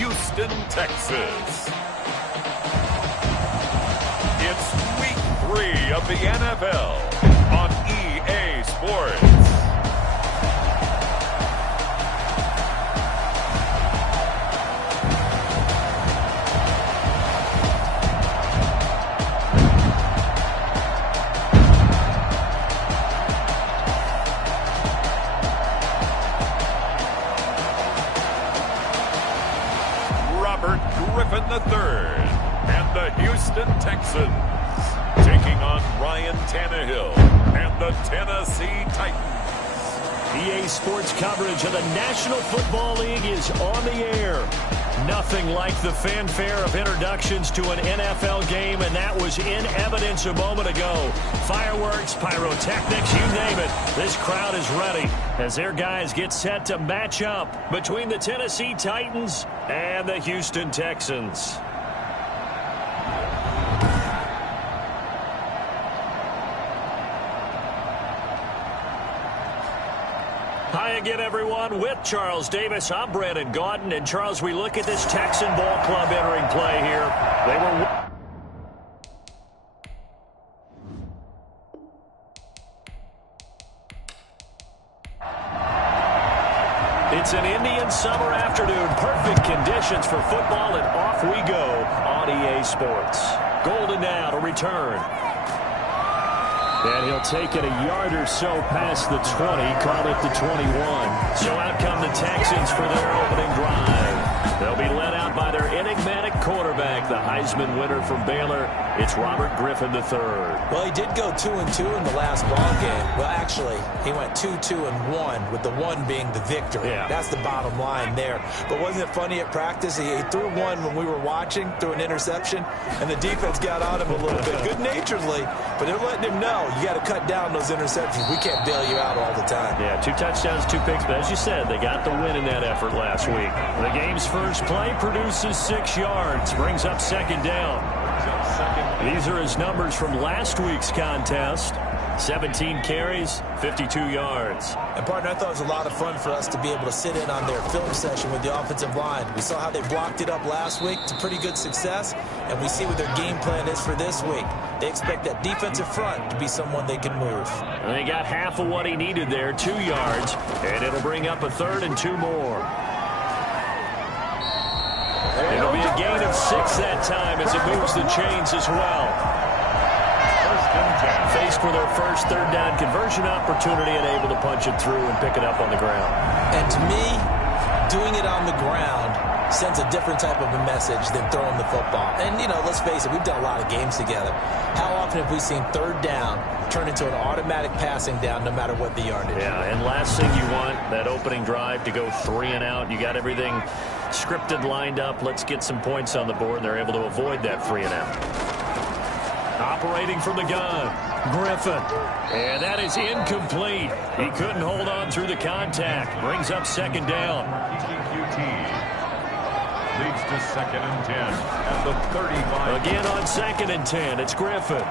Houston, Texas. It's week 3 of the NFL on EA Sports. Griffin III and the Houston Texans taking on Ryan Tannehill and the Tennessee Titans. EA Sports coverage of the National Football League is on the air. Nothing like the fanfare of introductions to an NFL game, and that was in evidence a moment ago. Fireworks, pyrotechnics, you name it. This crowd is ready as their guys get set to match up between the Tennessee Titans and the Houston Texans. Hi again, everyone. With Charles Davis, I'm Brandon Gaudin. And, Charles, we look at this Texan ball club entering play here. They were... It's an Indian summer afternoon. Perfect conditions for football, and off we go on EA Sports. Golden now to return. And he'll take it a yard or so past the 20, call it the 21. So out come the Texans for their opening drive. They'll be led out by their enigmatic quarterback, the Heisman winner from Baylor. It's Robert Griffin III. Well, he did go 2-2 in the last ball game. Well, actually, he went 2-2-1, with the 1 being the victory. Yeah. That's the bottom line there. But wasn't it funny at practice? He threw one when we were watching, threw an interception, and the defense got on him a little bit, good-naturedly. But they're letting him know, you got to cut down those interceptions. We can't bail you out all the time. Yeah, 2 touchdowns, 2 picks. But as you said, they got the win in that effort last week. The game's first play produces 6 yards, brings up second down. These are his numbers from last week's contest. 17 carries, 52 yards. And, partner, I thought it was a lot of fun for us to be able to sit in on their film session with the offensive line. We saw how they blocked it up last week to pretty good success, and we see what their game plan is for this week. They expect that defensive front to be someone they can move. And they got half of what he needed there, 2 yards, and it'll bring up a 3rd and 2 more. It'll be a gain of 6 that time as it moves the chains as well. Faced with their first 3rd down conversion opportunity and able to punch it through and pick it up on the ground. And to me, doing it on the ground sends a different type of a message than throwing the football. And, you know, let's face it, we've done a lot of games together. How often have we seen 3rd down turn into an automatic passing down no matter what the yardage? Yeah, and last thing you want, that opening drive to go 3 and out. You got everything scripted, lined up. Let's get some points on the board, and they're able to avoid that 3 and out. Operating from the gun, Griffin. And that is incomplete. He couldn't hold on through the contact. Brings up second down. Leads to 2nd and 10 at the 35. Again on 2nd and 10, it's Griffin.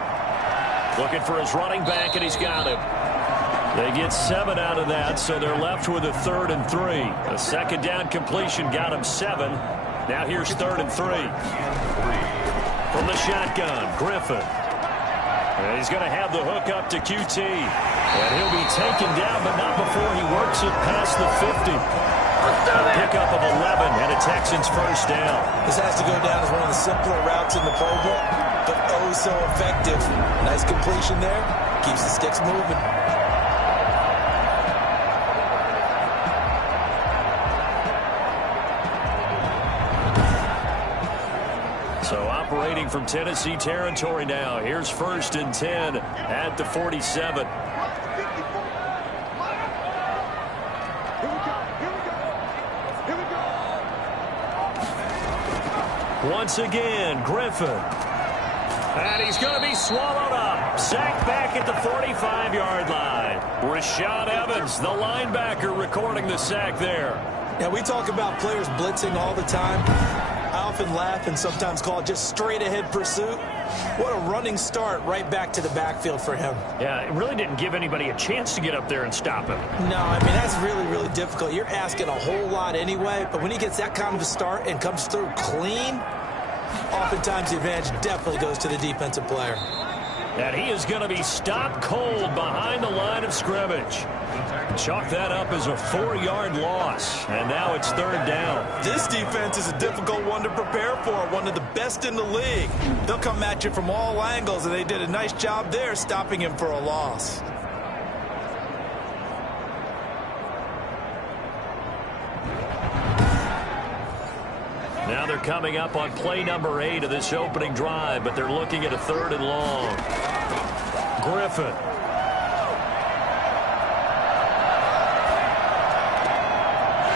Looking for his running back, and he's got him. They get 7 out of that, so they're left with a 3rd and 3. A 2nd down completion got him 7. Now here's 3rd and 3. From the shotgun, Griffin. And he's going to have the hook up to QT. And he'll be taken down, but not before he works it past the 50. A pickup of 11 and a Texans first down. This has to go down as one of the simpler routes in the playbook, but oh so effective. Nice completion there. Keeps the sticks moving. So operating from Tennessee territory now. Here's 1st and 10 at the 47. Once again, Griffin. And he's going to be swallowed up. Sacked back at the 45-yard line. Rashad Evans, the linebacker, recording the sack there. Yeah, we talk about players blitzing all the time. I often laugh and sometimes call it just straight-ahead pursuit. What a running start right back to the backfield for him. Yeah, it really didn't give anybody a chance to get up there and stop him. No, I mean, that's really, really difficult. You're asking a whole lot anyway, but when he gets that kind of a start and comes through clean, oftentimes the advantage definitely goes to the defensive player. And he is going to be stopped cold behind the line of scrimmage. Chalk that up as a 4-yard loss, and now it's 3rd down. This defense is a difficult one to prepare for, one of the best in the league. They'll come at you from all angles, and they did a nice job there stopping him for a loss. Now they're coming up on play number 8 of this opening drive, but they're looking at a 3rd and long. Griffin.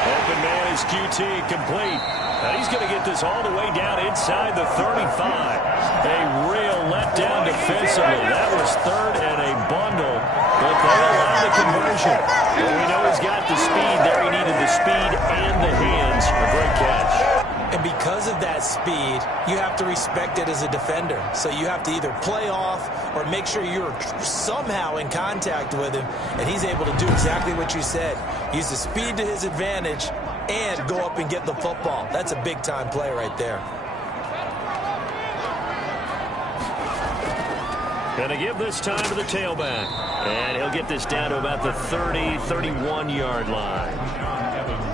Open man is QT, complete. And he's going to get this all the way down inside the 35. A real letdown defensively. That was 3rd and a bundle, but they allow the conversion. Well, we know he's got the speed there. He needed the speed and the hands. A great catch. And because of that speed, you have to respect it as a defender. So you have to either play off or make sure you're somehow in contact with him. And he's able to do exactly what you said. Use the speed to his advantage and go up and get the football. That's a big-time play right there. Going to give this time to the tailback. And he'll get this down to about the 30, 31-yard line.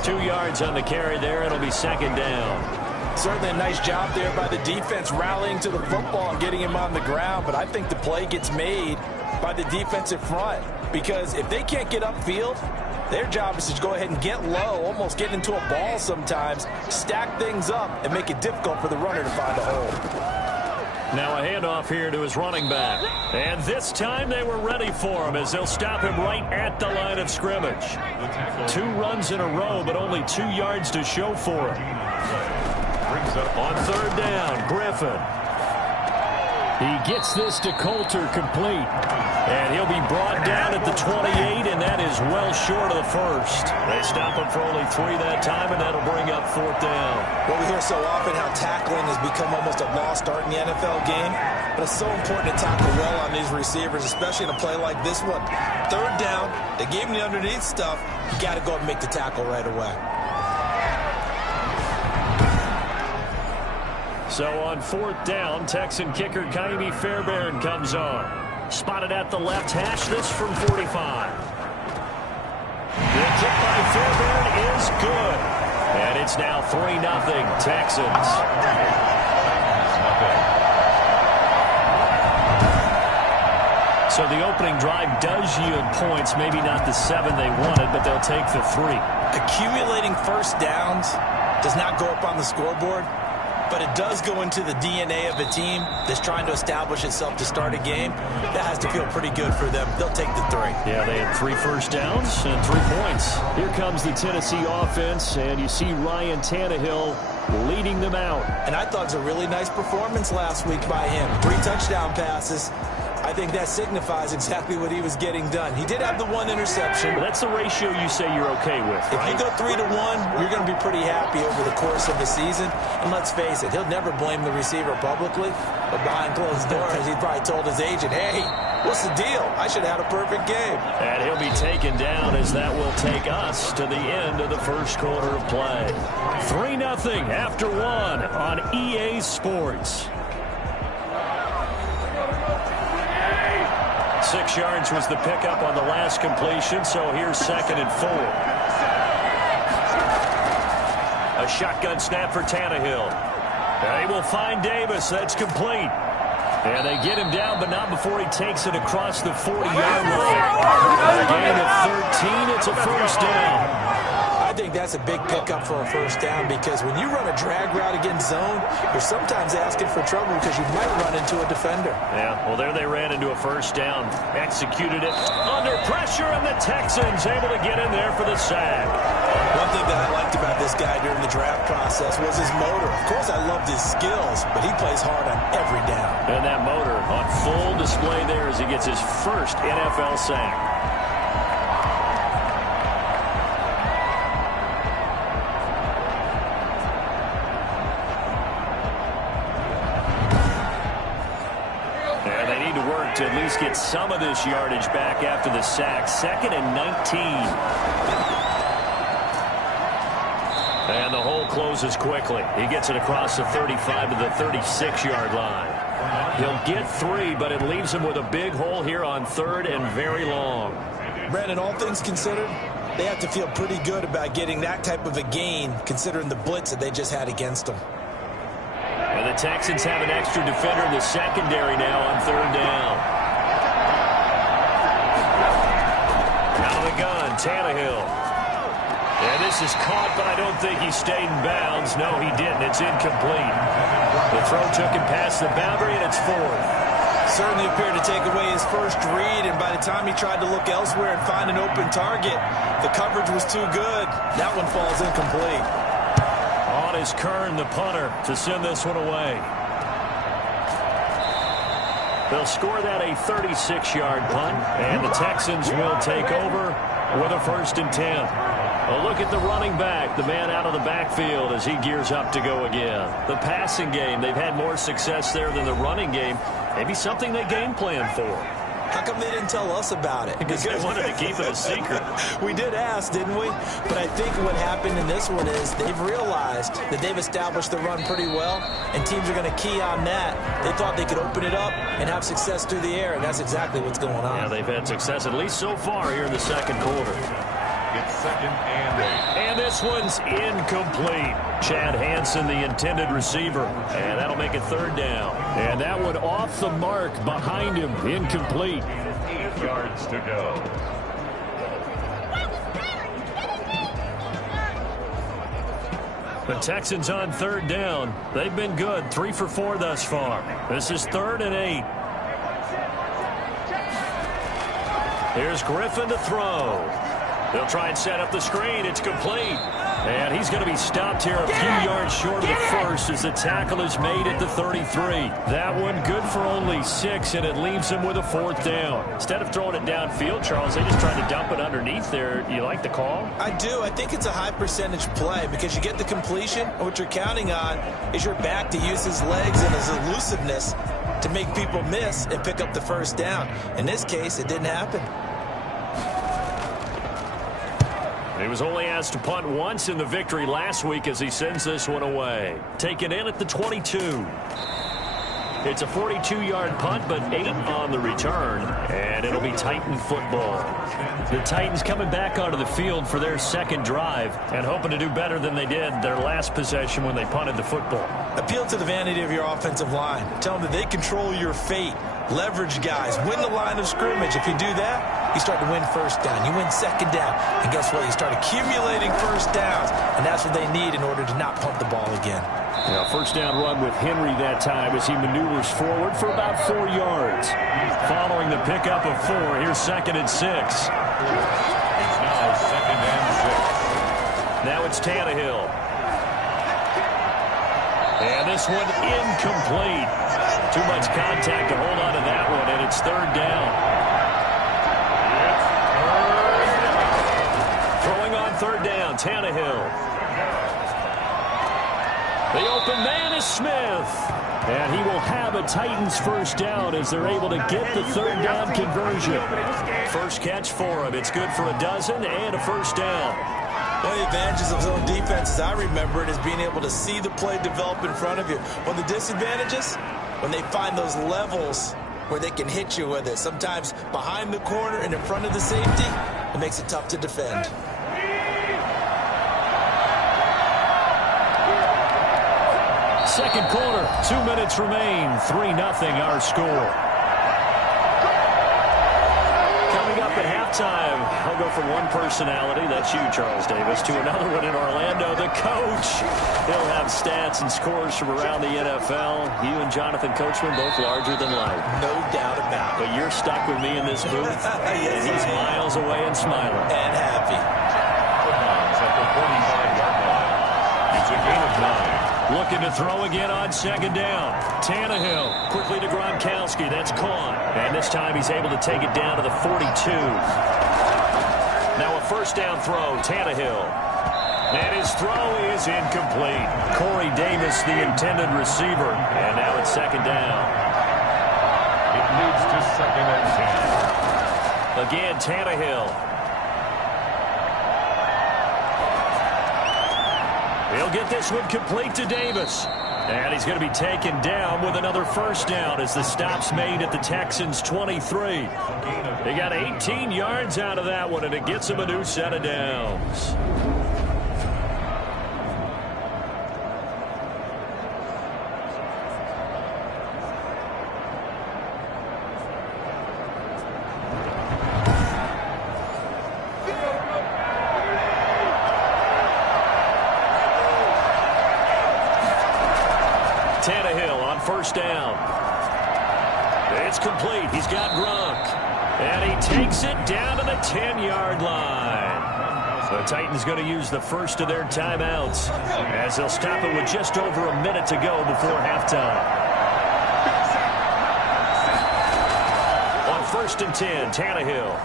2 yards on the carry there. It'll be 2nd down. Certainly a nice job there by the defense rallying to the football and getting him on the ground. But I think the play gets made by the defensive front. Because if they can't get upfield, their job is to go ahead and get low, almost get into a ball sometimes, stack things up, and make it difficult for the runner to find a hole. Now a handoff here to his running back. And this time they were ready for him as they'll stop him right at the line of scrimmage. 2 runs in a row, but only 2 yards to show for him. On 3rd down, Griffin. He gets this to Coulter complete. And he'll be brought down at the 28, and that is well short of the 1st. They stop him for only 3 that time, and that'll bring up 4th down. Well, we hear so often how tackling has become almost a lost art in the NFL game. But it's so important to tackle well on these receivers, especially in a play like this one. 3rd down, they gave him the underneath stuff. You got to go and make the tackle right away. So on 4th down, Texan kicker Kaimi Fairbairn comes on. Spotted at the left hash, this from 45. The kick by Fairbairn is good. And it's now 3-0 Texans. So the opening drive does yield points, maybe not the 7 they wanted, but they'll take the 3. Accumulating first downs does not go up on the scoreboard, but it does go into the DNA of a team that's trying to establish itself to start a game. That has to feel pretty good for them. They'll take the 3. Yeah, they had 3 first downs and 3 points. Here comes the Tennessee offense, and you see Ryan Tannehill leading them out. And I thought it was a really nice performance last week by him. 3 touchdown passes. I think that signifies exactly what he was getting done. He did have the 1 interception. But that's the ratio you say you're okay with, right? If you go 3-1, you're going to be pretty happy over the course of the season. And let's face it, he'll never blame the receiver publicly. But behind closed doors, he probably told his agent, hey, what's the deal? I should have had a perfect game. And he'll be taken down as that will take us to the end of the first quarter of play. 3-0 after 1 on EA Sports. 6 yards was the pickup on the last completion, so here's 2nd and 4. A shotgun snap for Tannehill. They will find Davis. That's complete. And they get him down, but not before he takes it across the 40-yard line. A gain of 13. It's a first down. I think that's a big pickup for a first down because when you run a drag route against zone, you're sometimes asking for trouble because you might run into a defender. Yeah, well, there they ran into a first down. Executed it under pressure, and the Texans able to get in there for the sack. One thing that I liked about this guy during the draft process was his motor. Of course, I loved his skills, but he plays hard on every down. And that motor on full display there as he gets his first NFL sack. to work to at least get some of this yardage back after the sack. 2nd and 19. And the hole closes quickly. He gets it across the 35 to the 36-yard line. He'll get 3, but it leaves him with a big hole here on 3rd and very long. Brandon, all things considered, they have to feel pretty good about getting that type of a gain, considering the blitz that they just had against them. And the Texans have an extra defender in the secondary now on 3rd down. Out of the gun, Tannehill. And this is caught, but I don't think he stayed in bounds. No, he didn't. It's incomplete. The throw took him past the boundary, and it's 4th. Certainly appeared to take away his first read, and by the time he tried to look elsewhere and find an open target, the coverage was too good. That one falls incomplete. On is Kern, the punter, to send this one away. They'll score that a 36-yard punt, and the Texans will take over with a 1st and 10. A look at the running back, the man out of the backfield as he gears up to go again. The passing game, they've had more success there than the running game. Maybe something they game plan for. How come they didn't tell us about it? Because they wanted to keep it a secret. We did ask, didn't we? But I think what happened in this one is they've realized that they've established the run pretty well, and teams are going to key on that. They thought they could open it up and have success through the air, and that's exactly what's going on. Yeah, they've had success, at least so far, here in the second quarter. It's 2nd and 8. And this one's incomplete. Chad Hansen, the intended receiver. And that'll make it 3rd down. And that one off the mark behind him. Incomplete. 8 yards to go. The Texans on 3rd down. They've been good. 3 for 4 thus far. This is 3rd and 8. Here's Griffin to throw. They'll try and set up the screen. It's complete. And he's going to be stopped here a few yards short of the first as the tackle is made at the 33. That one good for only 6, and it leaves him with a 4th down. Instead of throwing it downfield, Charles, they just tried to dump it underneath there. You like the call? I do. I think it's a high percentage play because you get the completion, and what you're counting on is your back to use his legs and his elusiveness to make people miss and pick up the 1st down. In this case, it didn't happen. He was only asked to punt once in the victory last week as he sends this one away. Taken in at the 22. It's a 42-yard punt, but 8 on the return, and it'll be Titan football. The Titans coming back onto the field for their second drive and hoping to do better than they did their last possession when they punted the football. Appeal to the vanity of your offensive line. Tell them that they control your fate. Leverage guys. Win the line of scrimmage. If you do that, you start to win 1st down. You win 2nd down. And guess what? You start accumulating 1st downs. And that's what they need in order to not punt the ball again. Yeah, 1st down run with Henry that time as he maneuvers forward for about 4 yards. Following the pickup of 4, here's 2nd and 6. It's now 2nd and 6. Now it's Tannehill. And this one incomplete. Too much contact to hold on to that one, and it's 3rd down. Throwing on 3rd down, Tannehill. The open man is Smith. And he will have a Titans 1st down as they're able to get the 3rd down conversion. First catch for him. It's good for a dozen and a 1st down. One of the advantages of zone defense, as I remember it, is being able to see the play develop in front of you. One of the disadvantages, when they find those levels where they can hit you with it. Sometimes behind the corner and in front of the safety, it makes it tough to defend. Second quarter, 2 minutes remain. 3-0 our score. Coming up at halftime, I'll go from one personality, that's you, Charles Davis, to another one in Orlando, the coach. He'll have stats and scores from around the NFL. You and Jonathan Coachman, both larger than life. No doubt about it. But you're stuck with me in this booth. Yes, and he's miles away and smiling. And happy. At the 45-yard line. It's a gain of 9. Looking to throw again on 2nd down. Tannehill quickly to Gronkowski. That's caught. And this time he's able to take it down to the 42. Now a 1st down throw. Tannehill. And his throw is incomplete. Corey Davis, the intended receiver. And now it's 2nd down. It leads to 2nd and 10. Again, Tannehill. He'll get this one complete to Davis. And he's going to be taken down with another first down as the stop's made at the Texans' 23. They got 18 yards out of that one, and it gets him a new set of downs. Tannehill on first down. It's complete. He's got Gronk. And he takes it down to the 10-yard line. The Titans going to use the first of their timeouts as they'll stop it with just over a minute to go before halftime. On 1st and 10, Tannehill.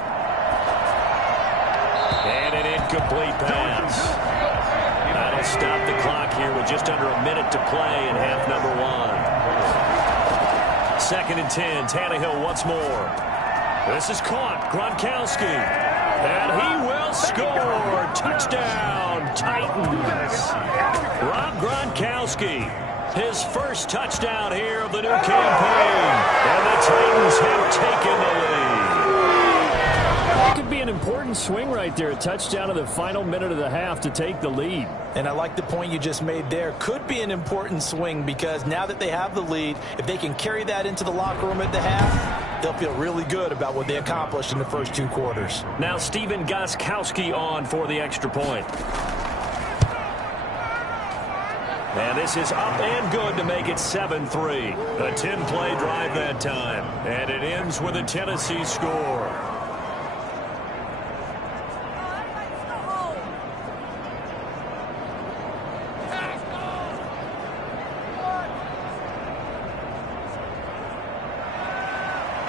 And an incomplete pass. That'll stop the clock here with just under a minute to play in half number 1. 2nd and 10, Tannehill once more. This is caught, Gronkowski. And he will score. Touchdown, Titans. Rob Gronkowski, his first touchdown here of the new campaign. And the Titans have taken the lead. That could be an important swing right there. A touchdown in the final minute of the half to take the lead. And I like the point you just made there. Could be an important swing because now that they have the lead, if they can carry that into the locker room at the half, they'll feel really good about what they accomplished in the first 2 quarters. Now Stephen Gostkowski on for the extra point. And this is up and good to make it 7-3. A 10-play drive that time. And it ends with a Tennessee score.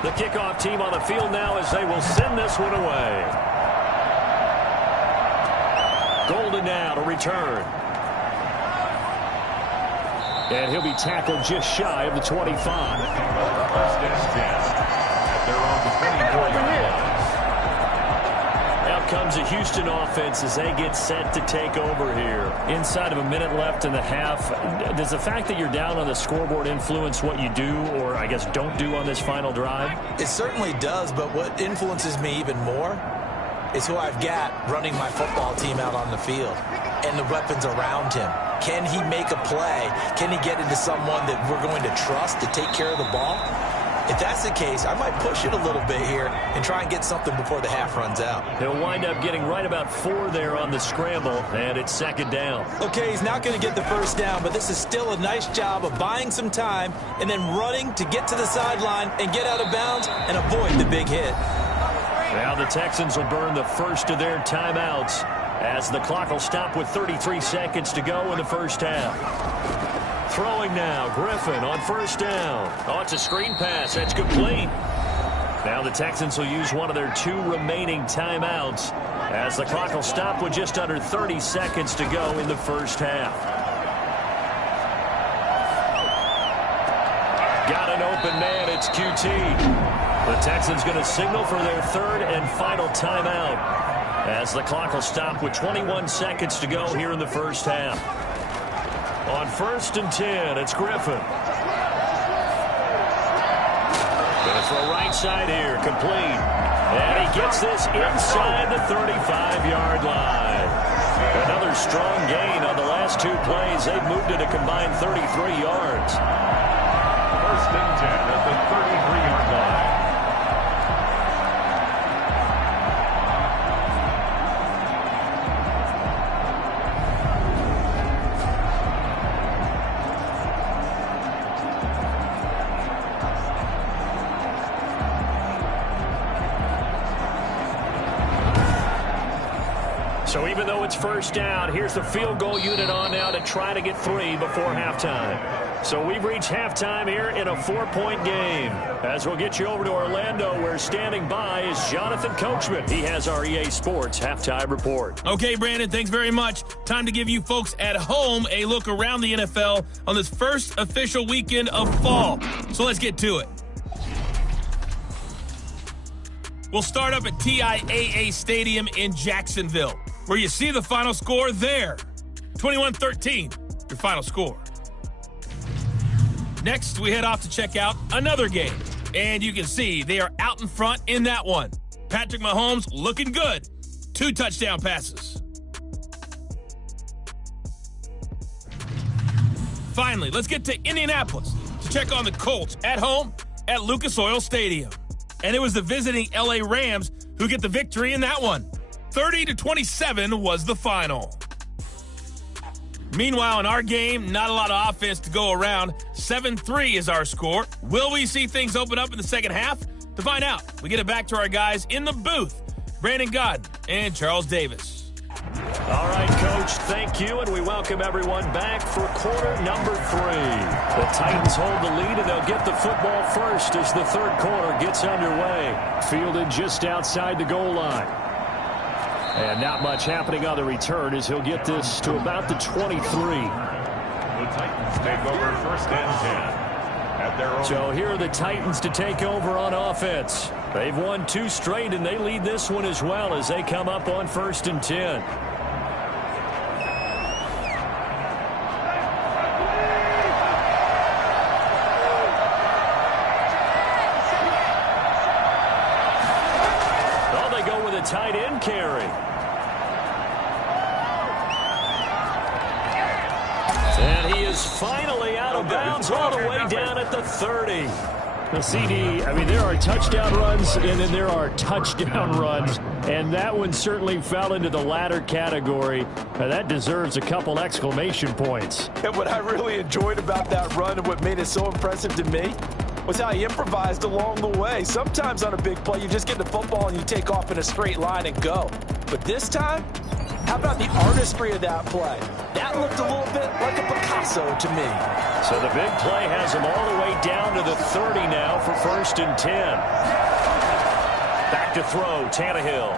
The kickoff team on the field now as they will send this one away. Golden now to return. And he'll be tackled just shy of the 25. First and 10 at their own 24-yard line. Out comes the Houston offense as they get set to take over here. Inside of a minute left in the half, does the fact that you're down on the scoreboard influence what you do, or I guess don't do on this final drive? It certainly does, but what influences me even more is who I've got running my football team out on the field and the weapons around him. Can he make a play? Can he get into someone that we're going to trust to take care of the ball? If that's the case, I might push it a little bit here and try and get something before the half runs out. He'll wind up getting right about 4 there on the scramble, and it's 2nd down. Okay, he's not going to get the first down, but this is still a nice job of buying some time and then running to get to the sideline and get out of bounds and avoid the big hit. Now the Texans will burn the first of their timeouts as the clock will stop with 33 seconds to go in the first half. Throwing now, Griffin on first down. Oh, it's a screen pass. That's complete. Now the Texans will use one of their 2 remaining timeouts as the clock will stop with just under 30 seconds to go in the first half. Got an open man. It's QT. The Texans going to signal for their 3rd and final timeout as the clock will stop with 21 seconds to go here in the first half. On 1st and 10, it's Griffin. Going to throw right side here, complete. And he gets this inside the 35-yard line. Another strong gain on the last 2 plays. They've moved it a combined 33 yards. 1st and 10 at the 33-yard line. So even though it's first down, here's the field goal unit on now to try to get 3 before halftime. So we've reached halftime here in a 4-point game. As we'll get you over to Orlando, where standing by is Jonathan Coachman. He has our EA Sports halftime report. Okay, Brandon, thanks very much. Time to give you folks at home a look around the NFL on this first official weekend of fall. So let's get to it. We'll start up at TIAA Stadium in Jacksonville, where you see the final score there. 21-13, your final score. Next, we head off to check out another game. And you can see they are out in front in that one. Patrick Mahomes looking good. 2 touchdown passes. Finally, let's get to Indianapolis to check on the Colts at home at Lucas Oil Stadium. And it was the visiting LA Rams who get the victory in that one. 30-27 was the final. Meanwhile, in our game, not a lot of offense to go around. 7-3 is our score. Will we see things open up in the second half? To find out, we get it back to our guys in the booth, Brandon Godden and Charles Davis. All right, Coach, thank you, and we welcome everyone back for quarter number 3. The Titans hold the lead, and they'll get the football first as the third quarter gets underway. Fielded just outside the goal line. And not much happening on the return as he'll get this to about the 23. The Titans take over first and 10 at their own. So here are the Titans to take over on offense. They've won 2 straight, and they lead this one as well as they come up on first and 10. Oh, they go with a tight end carry. And he is finally out of bounds all the way down at the 30. The CD, I mean, there are touchdown runs, and then there are touchdown runs, and that one certainly fell into the latter category. That deserves a couple exclamation points. And what I really enjoyed about that run and what made it so impressive to me was how he improvised along the way. Sometimes on a big play, you just get the football and you take off in a straight line and go. But this time, how about the artistry of that play? That looked a little bit like a Picasso to me. So the big play has him all the way down to the 30 now for first and 10. Back to throw, Tannehill.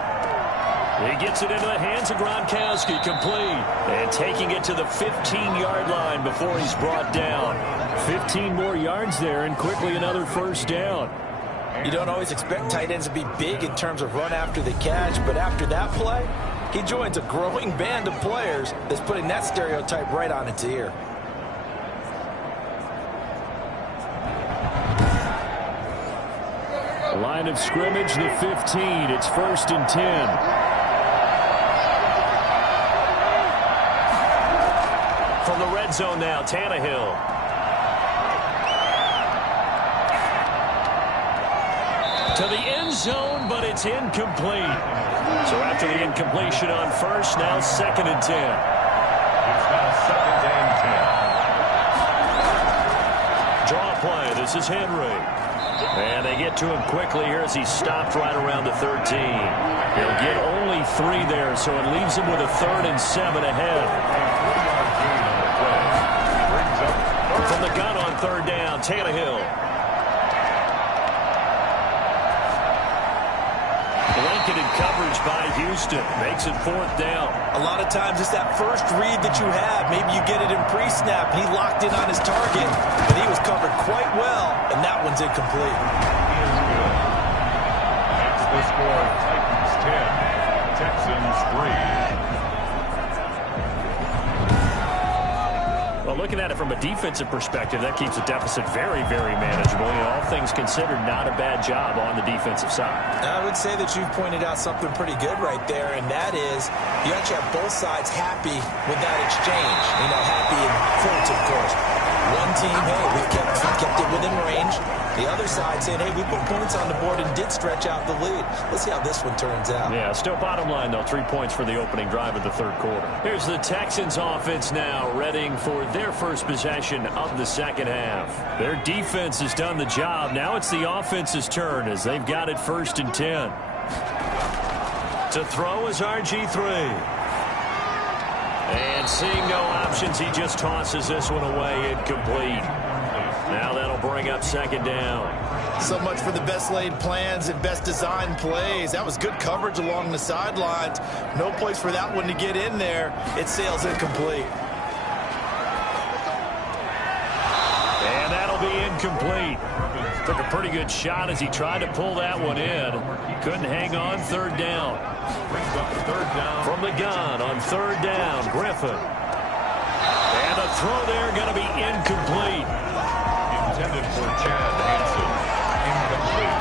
He gets it into the hands of Gronkowski, complete. And taking it to the 15-yard line before he's brought down. 15 more yards there, and quickly another first down. You don't always expect tight ends to be big in terms of run after the catch, but after that play, he joins a growing band of players that's putting that stereotype right on its ear. Line of scrimmage, the 15. It's first and 10. From the red zone now, Tannehill. To the end zone, but it's incomplete. So after the incompletion on first, now second and 10. It's now second and 10. Draw play. This is Henry. And they get to him quickly here as he's stopped right around the 13. He'll get only 3 there, so it leaves him with a 3rd and 7 ahead. From the gun on 3rd down, Tannehill. Blanketed coverage by Houston. Makes it 4th down. A lot of times it's that first read that you have. Maybe you get it in pre-snap. He locked in on his target, but he was covered quite well, and that one's incomplete. He is good. That's the score. Titans 10, Texans 3. Well, looking at it from a defensive perspective, that keeps the deficit very, very manageable. You know, all things considered, not a bad job on the defensive side. I would say that you've pointed out something pretty good right there, and that is you actually have both sides happy with that exchange. You know, happy in quotes, of course. One team, hey, we kept it within range. The other side saying, hey, we put points on the board and did stretch out the lead. Let's see how this one turns out. Yeah, still bottom line, though, 3 points for the opening drive of the third quarter. Here's the Texans offense now, readying for their first possession of the second half. Their defense has done the job. Now it's the offense's turn as they've got it first and 10. To throw is RG3. And seeing no options, he just tosses this one away, incomplete. Now that'll bring up second down. So much for the best laid plans and best designed plays. That was good coverage along the sidelines. No place for that one to get in there. It sails incomplete. And that'll be incomplete. Took a pretty good shot as he tried to pull that one in. Couldn't hang on. Third down. From the gun on third down, Griffin. And a throw there going to be incomplete. Intended for Chad Hansen. Incomplete.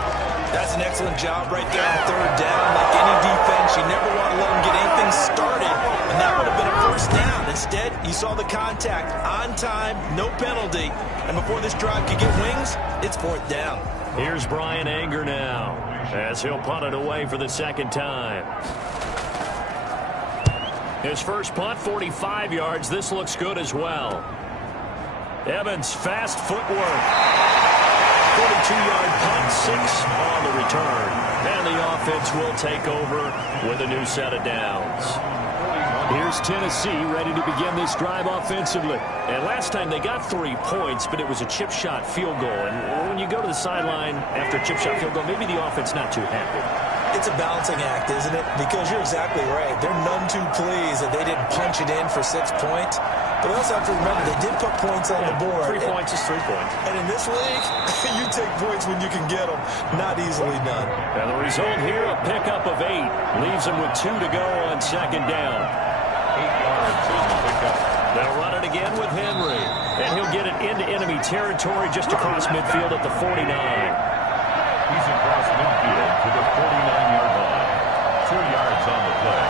That's an excellent job right there on third down. Like any defense, you never want to let them get anything started, and that would have been a first down. Instead, you saw the contact on time, no penalty, and before this drive could get wings, it's fourth down. Here's Brian Anger now as he'll punt it away for the second time. His first punt, 45 yards. This looks good as well. Evans, fast footwork. 42-yard punt, 6 on the return. And the offense will take over with a new set of downs. Here's Tennessee ready to begin this drive offensively. And last time they got 3 points, but it was a chip shot field goal. And when you go to the sideline after a chip shot field goal, maybe the offense not too happy. It's a balancing act, isn't it? Because you're exactly right. They're none too pleased that they didn't punch it in for 6 points. But they also have to remember they did put points on the board. 3 points is 3 points. And in this league, you take points when you can get them. Not easily done. And the result here, a pickup of 8. Leaves them with 2 to go on second down. 8 yards on the pickup. They'll run it again with Henry. And he'll get it into enemy territory just across midfield at the 49. He's across midfield to the 49-yard line. 2 yards on the play.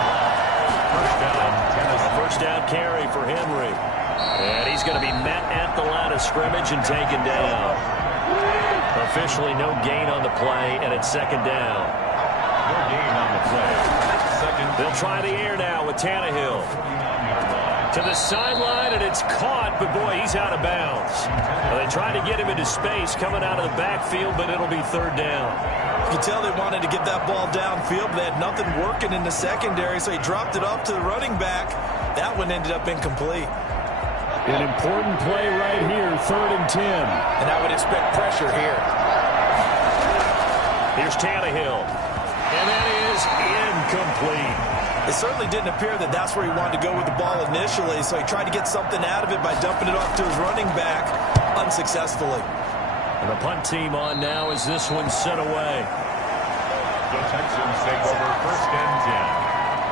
First down, Tennessee. First down carry for Henry. And he's going to be met at the line of scrimmage and taken down. Officially no gain on the play, and it's second down. No gain on the play. Second. They'll try the air now with Tannehill. To the sideline, and it's caught, but boy, he's out of bounds. Well, they tried to get him into space coming out of the backfield, but it'll be third down. You can tell they wanted to get that ball downfield, but they had nothing working in the secondary, so he dropped it off to the running back. That one ended up incomplete. An important play right here, 3rd and 10. And I would expect pressure here. Here's Tannehill. And that is incomplete. It certainly didn't appear that that's where he wanted to go with the ball initially, so he tried to get something out of it by dumping it off to his running back unsuccessfully. And the punt team on now as this one's sent away. The Texans take over first and 10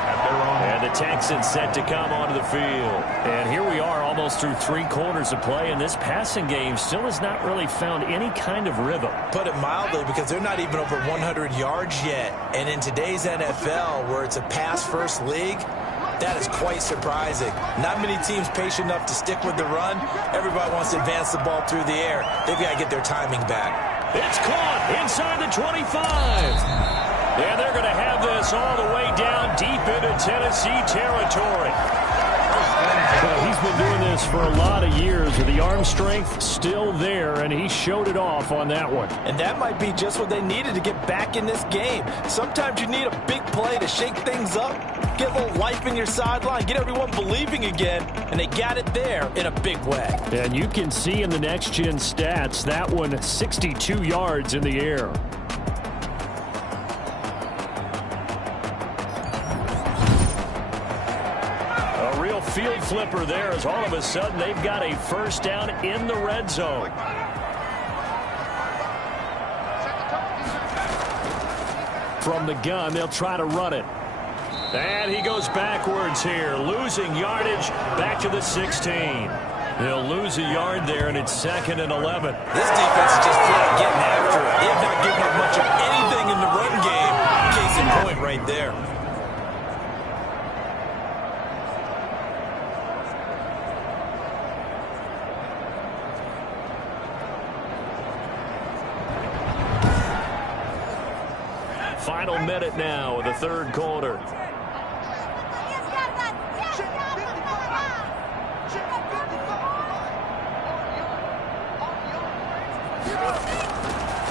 at their own. And the Texans set to come onto the field. And here we are almost through 3 quarters of play, and this passing game still has not really found any kind of rhythm. Put it mildly, because they're not even over 100 yards yet. And in today's NFL, where it's a pass-first league, that is quite surprising. Not many teams patient enough to stick with the run. Everybody wants to advance the ball through the air. They've got to get their timing back. It's caught inside the 25. And they're going to have this all the way down deep into Tennessee territory. Well, he's been doing this for a lot of years with the arm strength still there, and he showed it off on that one. And that might be just what they needed to get back in this game. Sometimes you need a big play to shake things up, get a little life in your sideline, get everyone believing again, and they got it there in a big way. And you can see in the next-gen stats, that one 62 yards in the air. Field flipper there as all of a sudden they've got a first down in the red zone. From the gun, they'll try to run it. And he goes backwards here, losing yardage back to the 16. He'll lose a yard there, and it's 2nd and 11. This defense is just flat getting after it. They have not given up much of anything in the run game. Case in point right there. Final minute now of the third quarter.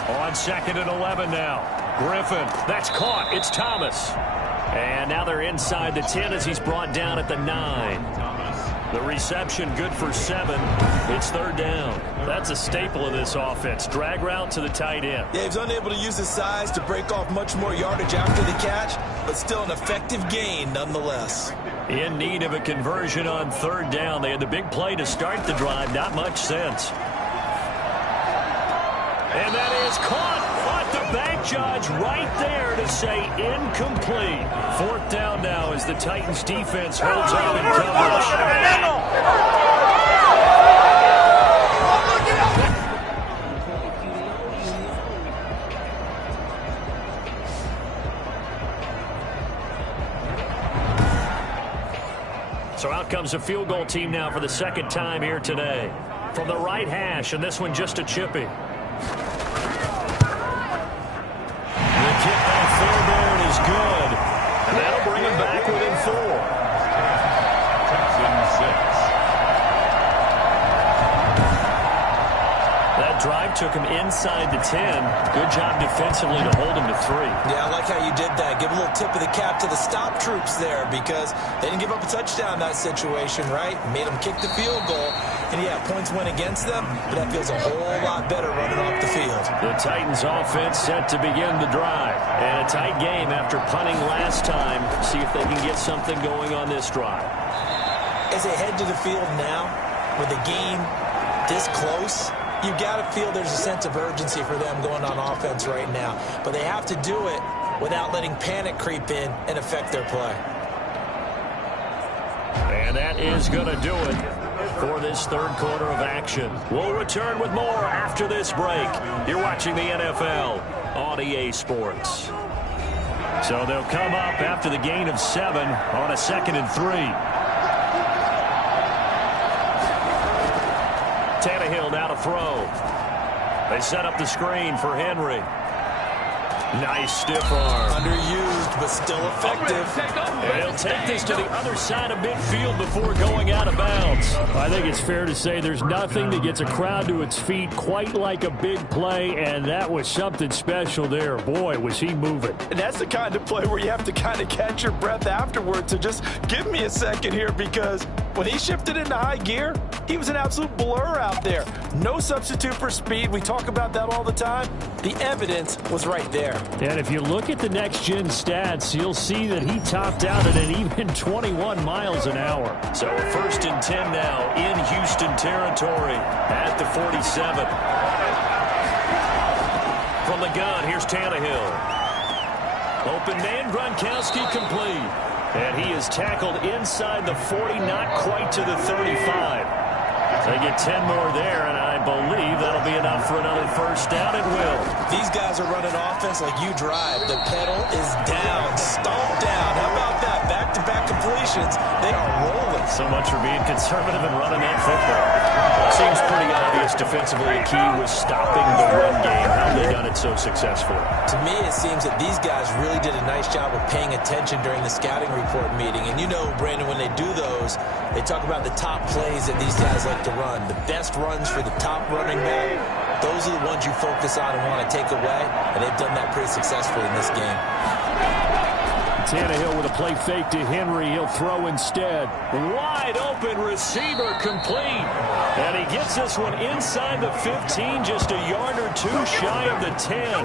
On 2nd and 11 now. Griffin, that's caught. It's Thomas. And now they're inside the 10 as he's brought down at the 9. The reception good for 7. It's third down. That's a staple of this offense. Drag route to the tight end. Yeah, he's unable to use his size to break off much more yardage after the catch, but still an effective gain nonetheless. In need of a conversion on third down. They had the big play to start the drive. Not much sense. And that is caught. But the bank judge right there to say incomplete. 4th down now as the Titans defense holds on in coverage. So out comes a field goal team now for the 2nd time here today. From the right hash, and this one just a chippy. The kick by Fairbairn is good. And that'll bring him back within 4. Texans 6. That drive took him inside the 10. Good job defensively to hold him to 3. Yeah, I like how you did that. Give a little tip of the cap to the stop troops there because they didn't give up a touchdown in that situation, right? Made them kick the field goal. And, yeah, points went against them, but that feels a whole lot better running off the field. The Titans offense set to begin the drive. And a tight game after punting last time. See if they can get something going on this drive. As they head to the field now, with the game this close, you've got to feel there's a sense of urgency for them going on offense right now. But they have to do it without letting panic creep in and affect their play. And that is going to do it for this 3rd quarter of action. We'll return with more after this break. You're watching the NFL on EA Sports. So they'll come up after the gain of 7 on a 2nd and 3. Tannehill now to throw. They set up the screen for Henry. Nice stiff arm. Underused, but still effective. And he'll take this to the other side of midfield before going out of bounds. I think it's fair to say there's nothing that gets a crowd to its feet quite like a big play, and that was something special there. Boy, was he moving. And that's the kind of play where you have to kind of catch your breath afterwards. So just give me a second here because when he shifted into high gear, he was an absolute blur out there. No substitute for speed. We talk about that all the time. The evidence was right there. And if you look at the next-gen stats, you'll see that he topped out at an even 21 miles an hour. So 1st and 10 now in Houston territory at the 47. From the gun, here's Tannehill. Open man, Gronkowski complete. And he is tackled inside the 40, not quite to the 35. They get 10 more there, and I believe that'll be enough for another 1st down. It will. These guys are running offense like you drive. The pedal is down, stomped down. How about that? Back-to-back completions. They are rolling. So much for being conservative and running that football. Seems pretty obvious defensively. The key was stopping the run game. How have they done it so successfully? To me, it seems that these guys really did a nice job of paying attention during the scouting report meeting. And you know, Brandon, when they do those, they talk about the top plays that these guys like to run. The best runs for the top running back. Those are the ones you focus on and want to take away. And they've done that pretty successfully in this game. Tannehill with a play fake to Henry. He'll throw instead. Wide open receiver complete. And he gets this one inside the 15, just a yard or 2 shy of the 10.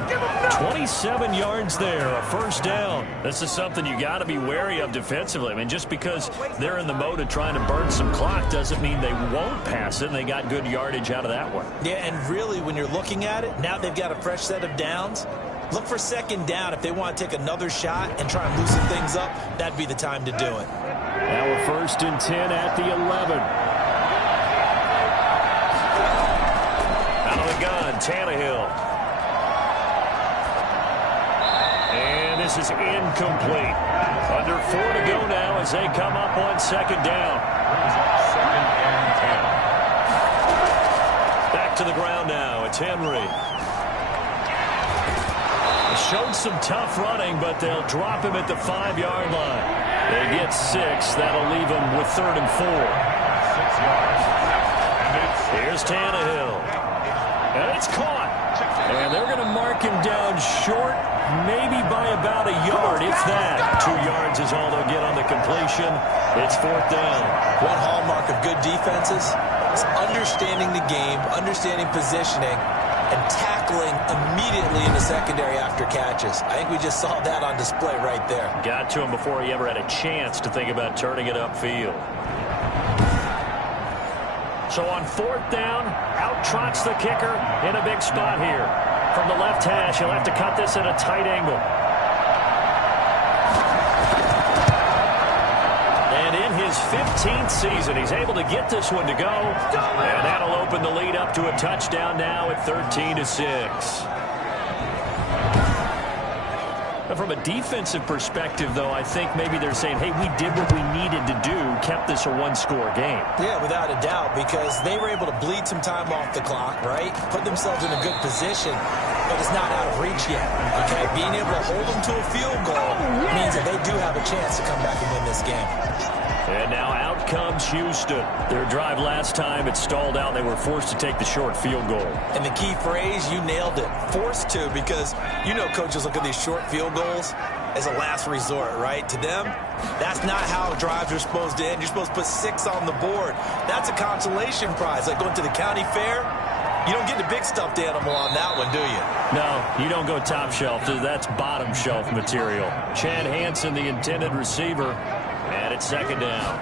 27 yards there, a 1st down. This is something you got to be wary of defensively. I mean, just because they're in the mode of trying to burn some clock doesn't mean they won't pass it, and they got good yardage out of that one. Yeah, and really, when you're looking at it, now they've got a fresh set of downs. Look for 2nd down. If they want to take another shot and try and loosen things up, that'd be the time to do it. Now a 1st and 10 at the 11. Out of the gun, Tannehill. And this is incomplete. Under 4 to go now as they come up on 2nd down. 2nd and 10. Back to the ground now. It's Henry. Showed some tough running, but they'll drop him at the 5-yard line. They get 6. That'll leave them with 3rd and 4. 6 yards. And Here's Tannehill. And it's caught. And they're going to mark him down short, maybe by about a yard, if that. 2 yards is all they'll get on the completion. It's 4th down. One hallmark of good defenses is understanding the game, understanding positioning, and tackling immediately in the secondary after catches. I think we just saw that on display right there. Got to him before he ever had a chance to think about turning it upfield. So on 4th down, out trots the kicker in a big spot here. From the left hash, he'll have to cut this at a tight angle. And in his 15th season, he's able to get this one to go. And that'll open the lead up to a touchdown now at 13-6. From a defensive perspective, though, I think maybe they're saying, hey, we did what we needed to do, kept this a one-score game. Yeah, without a doubt, because they were able to bleed some time off the clock, right? Put themselves in a good position, but it's not out of reach yet, okay? Being able to hold them to a field goal means that they do have a chance to come back and win this game. And now out comes Houston. Their drive last time, it stalled out. They were forced to take the short field goal. And the key phrase, you nailed it, forced to, because you know coaches look at these short field goals as a last resort, right? To them, that's not how drives are supposed to end. You're supposed to put 6 on the board. That's a consolation prize. Like going to the county fair, you don't get the big stuffed animal on that one, do you? No, you don't go top shelf. That's bottom shelf material. Chad Hansen, the intended receiver. And it's second down.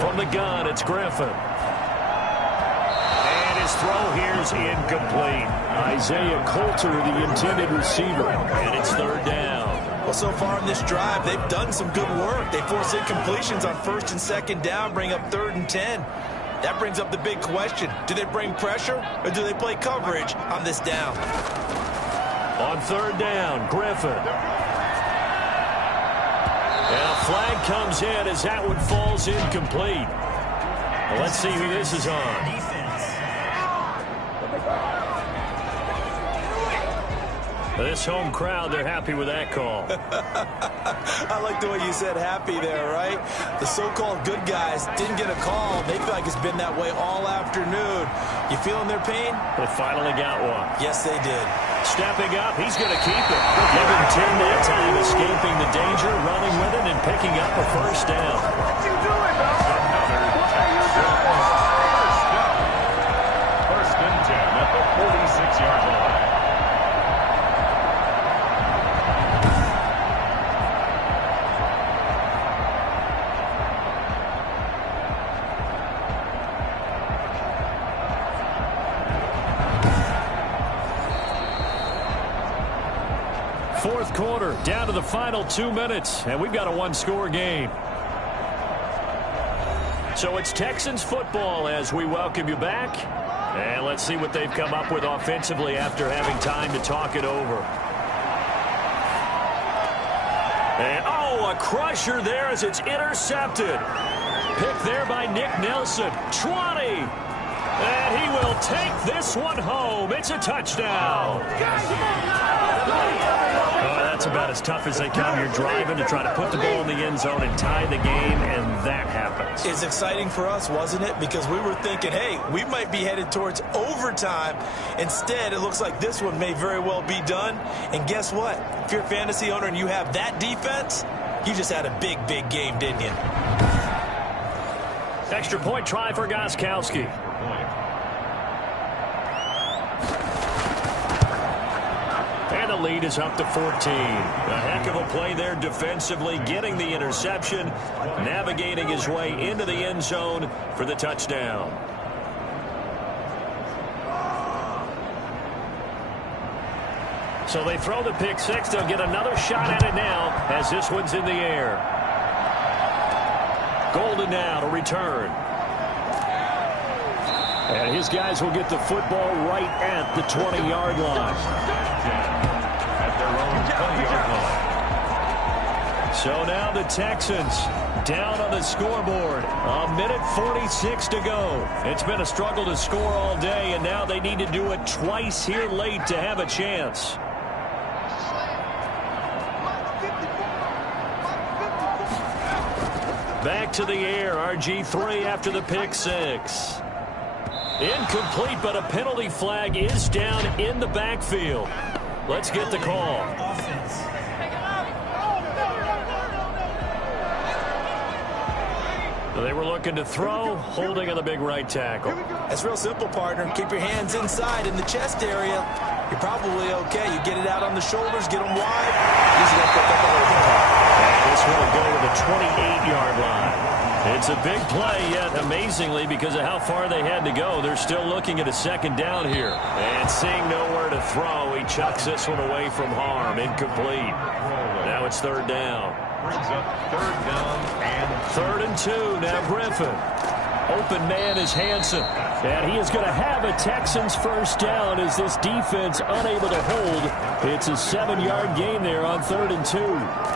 From the gun, it's Griffin. And his throw here is incomplete. Isaiah Coulter, the intended receiver. And it's third down. Well, so far in this drive, they've done some good work. They force incompletions on first and second down, bring up 3rd and 10. That brings up the big question. Do they bring pressure or do they play coverage on this down? On third down, Griffin. And a flag comes in as that one falls incomplete. Well, let's see who this is on. This home crowd, they're happy with that call. I like the way you said happy there, right? The so-called good guys didn't get a call. They feel like it's been that way all afternoon. You feeling their pain? They finally got one. Yes, they did. Stepping up, he's going to keep it. Giving Tim that time, escaping the danger, running with it, and picking up a first down. What you doing, dog? First and 10 at the 46-yard line. Fourth quarter, down to the final 2 minutes, and we've got a one-score game. So it's Texans football as we welcome you back. And let's see what they've come up with offensively after having time to talk it over. And, oh, a crusher there as it's intercepted. Picked there by Nick Nelson. 20. And he will take this one home. It's a touchdown. That's about as tough as they come. You're driving to try to put the ball in the end zone and tie the game, and that happens. It's exciting for us, wasn't it? Because we were thinking, hey, we might be headed towards overtime. Instead, it looks like this one may very well be done. And guess what? If you're a fantasy owner and you have that defense, you just had a big, big game, didn't you? Extra point try for Gostkowski. And the lead is up to 14. A heck of a play there defensively, getting the interception, navigating his way into the end zone for the touchdown. So they throw the pick six. They'll get another shot at it now as this one's in the air. Golden now to return. And his guys will get the football right at the 20-yard line. At their own 20-yard line. So now the Texans down on the scoreboard. A minute 46 to go. It's been a struggle to score all day, and now they need to do it twice here late to have a chance. Back to the air, RG3 after the pick six. Incomplete, but a penalty flag is down in the backfield. Let's get the call. They were looking to throw, holding on the big right tackle. That's real simple, partner. Keep your hands inside in the chest area. You're probably okay. You get it out on the shoulders, get them wide. Usually pick up a little bit. And this will go to the 28-yard line. It's a big play, yet amazingly, because of how far they had to go, they're still looking at a second down here. And seeing nowhere to throw, he chucks this one away from harm. Incomplete. Now it's third down. Brings up third down and 3rd and 2. Now Griffin. Open man is Hansen. And he is going to have a Texans first down as this defense unable to hold. It's a 7-yard gain there on 3rd and 2.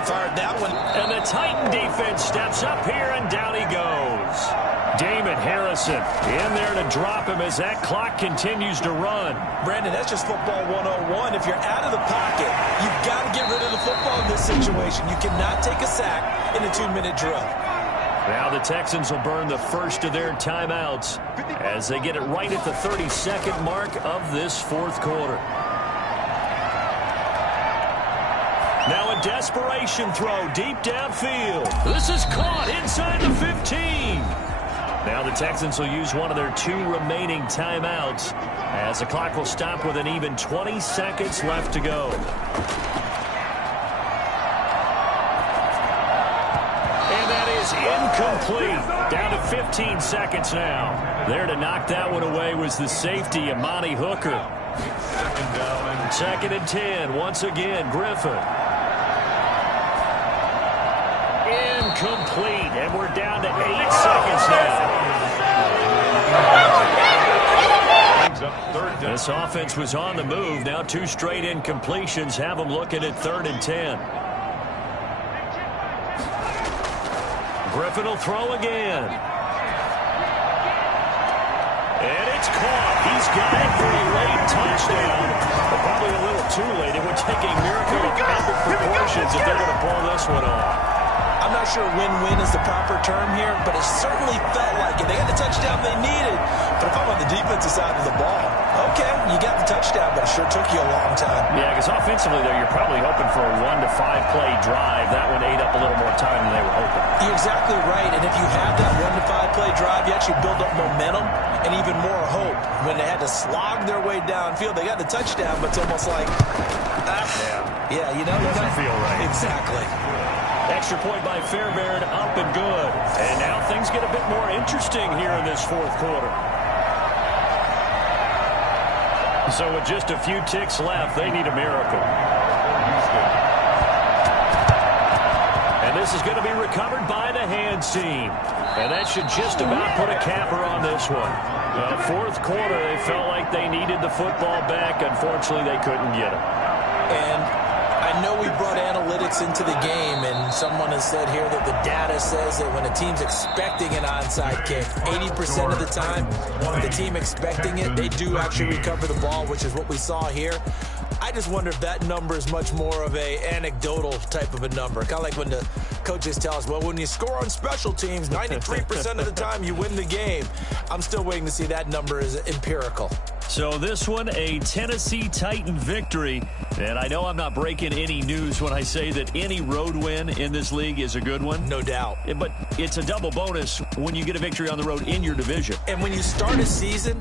Fired that one. And the Titan defense steps up here, and down he goes. Damon Harrison in there to drop him as that clock continues to run. Brandon, that's just football 101. If you're out of the pocket, you've got to get rid of the football in this situation. You cannot take a sack in a 2-minute drill. Now the Texans will burn the first of their timeouts as they get it right at the 32nd mark of this fourth quarter. Now a desperation throw deep downfield. This is caught inside the 15. Now the Texans will use one of their 2 remaining timeouts as the clock will stop with an even 20 seconds left to go. Incomplete. Down to 15 seconds now. There to knock that one away was the safety, Amani Hooker. 2nd and 10. Once again, Griffin. Incomplete. And we're down to 8 seconds now. This offense was on the move. Now 2 straight incompletions have them looking at 3rd and 10. Griffin will throw again. And it's caught. He's got it for a late touchdown. But probably a little too late. It would take a miracle of epic proportions if they're going to pull this one off. I'm not sure win-win is the proper term here, but it certainly felt like it. They got the touchdown they needed. But if I'm on the defensive side of the ball, okay, you got the touchdown, but it sure took you a long time. Yeah, because offensively, though, you're probably hoping for a 1 to 5 play drive. That one ate up a little more time than they were hoping. You're exactly right, and if you have that 1 to 5 play drive, you actually build up momentum and even more hope. When they had to slog their way downfield, they got the touchdown, but it's almost like, yeah, you know, it doesn't feel right. Exactly. Extra point by Fairbairn, up and good. And now things get a bit more interesting here in this fourth quarter. So with just a few ticks left, they need a miracle. And this is going to be recovered by the hands team. And that should just about put a capper on this one. Fourth quarter, they felt like they needed the football back. Unfortunately, they couldn't get it. And I know we brought analytics into the game, and someone has said here that the data says that when a team's expecting an onside kick, 80% of the time, the team expecting it, they do actually recover the ball, which is what we saw here. I just wonder if that number is much more of a anecdotal type of a number. Kind of like when the coaches tell us, well, when you score on special teams, 93% of the time you win the game. I'm still waiting to see that number is empirical. So this one, a Tennessee Titan victory. And I know I'm not breaking any news when I say that any road win in this league is a good one. No doubt. But it's a double bonus when you get a victory on the road in your division. And when you start a season,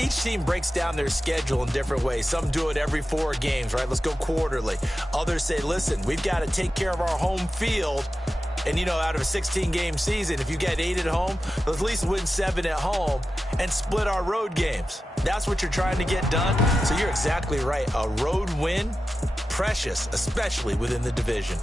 each team breaks down their schedule in different ways. Some do it every 4 games, right? Let's go quarterly. Others say, listen, we've got to take care of our home field. And, you know, out of a 16-game season, if you get 8 at home, let's at least win 7 at home and split our road games. That's what you're trying to get done. So you're exactly right. A road win, precious, especially within the division.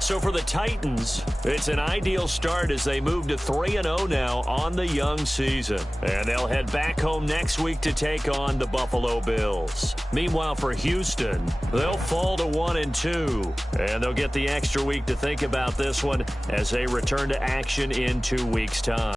So for the Titans, it's an ideal start as they move to 3-0 now on the young season. And they'll head back home next week to take on the Buffalo Bills. Meanwhile, for Houston, they'll fall to 1-2. And they'll get the extra week to think about this one as they return to action in 2 weeks' time.